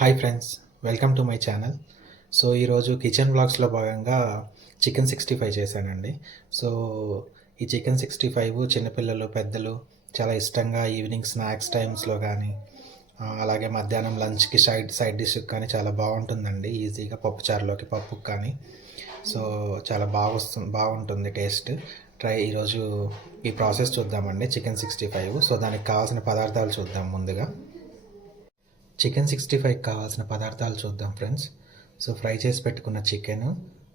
Hi friends, welcome to my channel. So ఈరోజు kitchen బ్లాగ్స్లో భాగంగా chicken 65 చేశానండి. సో ఈ చికెన్ 65 చిన్నపిల్లలు, పెద్దలు చాలా ఇష్టంగా ఈవినింగ్ స్నాక్స్ టైమ్స్లో కానీ అలాగే మధ్యాహ్నం లంచ్కి సైడ్ డిష్కి కానీ చాలా బాగుంటుందండి. ఈజీగా పప్పుచారులోకి పప్పుకి కానీ సో చాలా బాగుంటుంది టేస్ట్. ఈరోజు ఈ ప్రాసెస్ చూద్దామండి చికెన్ 65. సో దానికి కావాల్సిన పదార్థాలు చూద్దాం. ముందుగా చికెన్ 65 కావాల్సిన పదార్థాలు చూద్దాం ఫ్రెండ్స్. సో ఫ్రై చేసి పెట్టుకున్న చికెన్.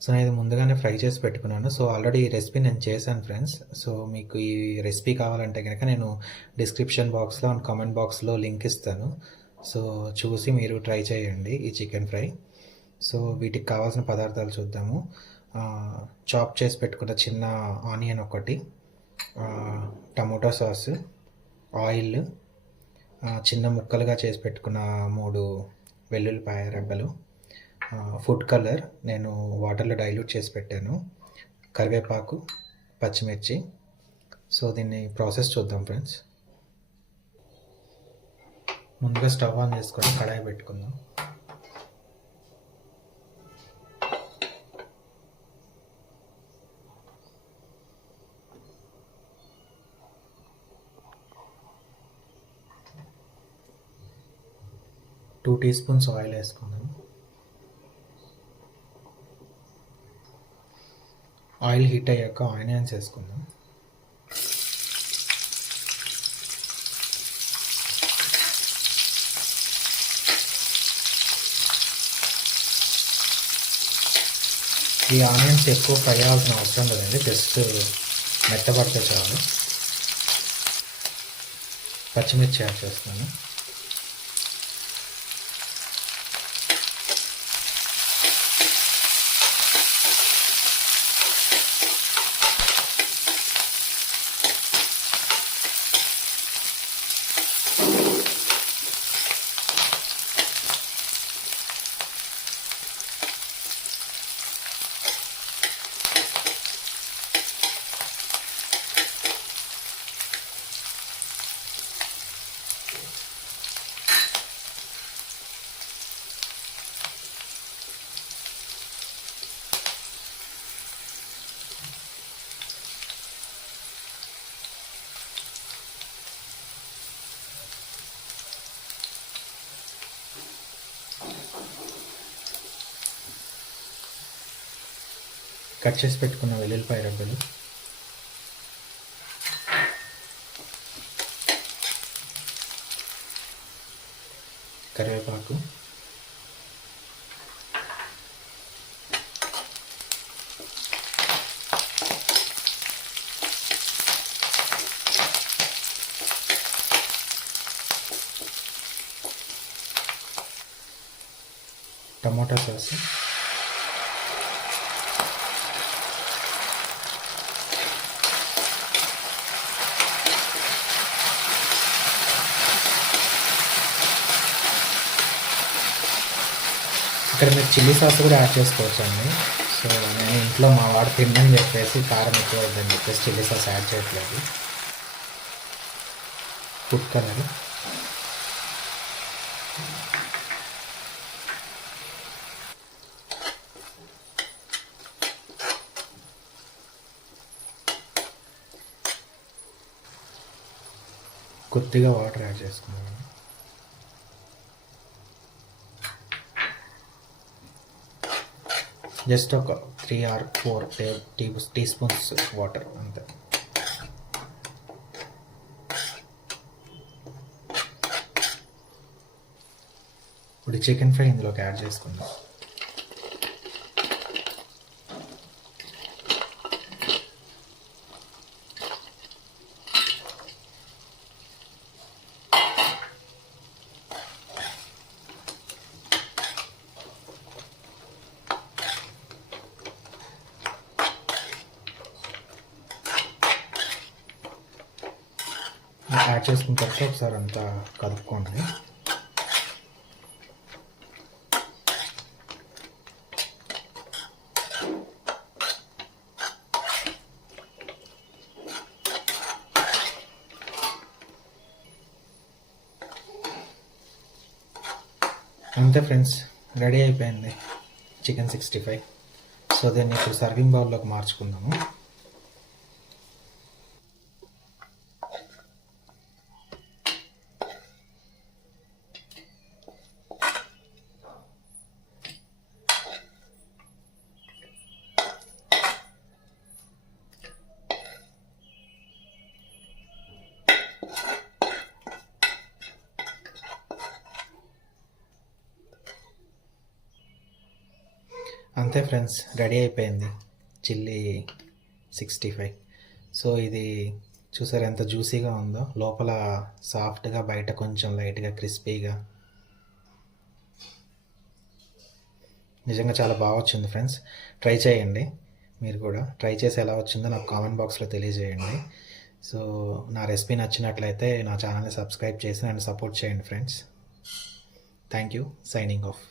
సో నేను ముందుగానే ఫ్రై చేసి పెట్టుకున్నాను. సో ఆల్రెడీ ఈ రెసిపీ నేను చేశాను ఫ్రెండ్స్. సో మీకు ఈ రెసిపీ కావాలంటే కనుక నేను డిస్క్రిప్షన్ బాక్స్లో అండ్ కామెంట్ బాక్స్లో లింక్ ఇస్తాను. సో చూసి మీరు ట్రై చేయండి ఈ చికెన్ ఫ్రై. సో వీటికి కావాల్సిన పదార్థాలు చూద్దాము. చాప్ చేసి పెట్టుకున్న చిన్న ఆనియన్ ఒకటి, టమోటా సాస్, ఆయిల్, చిన్న ముక్కలుగా చేసి పెట్టుకున్న 3 వెల్లుల్లిపాయ రెబ్బలు, ఫుడ్ కలర్ నేను వాటర్లో డైల్యూట్ చేసి పెట్టాను, కరివేపాకు, పచ్చిమిర్చి. సో దీన్ని ప్రాసెస్ చూద్దాం ఫ్రెండ్స్. ముందుగా స్టవ్ ఆన్ చేసుకొని కడాయి పెట్టుకుందాం. టూ టీ స్పూన్స్ ఆయిల్ వేసుకుందాం. ఆయిల్ హీట్ అయ్యాక ఆనియన్స్ వేసుకుందాం. ఈ ఆనియన్స్ ఎక్కువ ఫ్రై అవ్వాల్సిన అవసరం లేదండి, జస్ట్ మెత్తపడితే చాలు. పచ్చిమిర్చి యాడ్ చేస్తాను. కట్ చేసి పెట్టుకున్న వెల్లుల్లిపాయ రెబ్బలు, కరివేపాకు, టమోటా సాస్, ఇక్కడ మీరు చిల్లీ సాస్ కూడా యాడ్ చేసుకోవచ్చు అండి. సో నేను ఇంట్లో మా వాడు తిందని చెప్పేసి కారం ఎక్కువ అవుతుందని చెప్పేసి చిల్లీ సాస్ యాడ్ చేయట్లేదు. ఫుడ్ కలర్, కొద్దిగా వాటర్ యాడ్ చేసుకున్నాను. జస్ట్ ఒక 3 or 4 టీ స్పూన్స్ వాటర్ అంతే. ఇప్పుడు చికెన్ ఫ్రై ఇందులోకి యాడ్ చేసుకుందాం. యాడ్ చేసుకున్న తర్వాత ఒకసారి అంతా కలుపుకోండి. అంతే ఫ్రెండ్స్, రెడీ అయిపోయింది చికెన్ 65. సో దీన్ని ఇప్పుడు సర్వింగ్ బౌల్లోకి మార్చుకుందాము. అంతే ఫ్రెండ్స్, రెడీ అయిపోయింది చిల్లీ 65. సో ఇది చూసారు ఎంత జ్యూసీగా ఉందో, లోపల సాఫ్ట్గా, బయట కొంచెం లైట్గా క్రిస్పీగా. నిజంగా చాలా బాగా వచ్చింది ఫ్రెండ్స్. ట్రై చేయండి, మీరు కూడా ట్రై చేసి ఎలా వచ్చిందో నాకు కామెంట్ బాక్స్లో తెలియజేయండి. సో నా రెసిపీ నచ్చినట్లయితే నా ఛానల్ని సబ్స్క్రైబ్ చేసి నన్ను సపోర్ట్ చేయండి friends. Thank you. Signing off.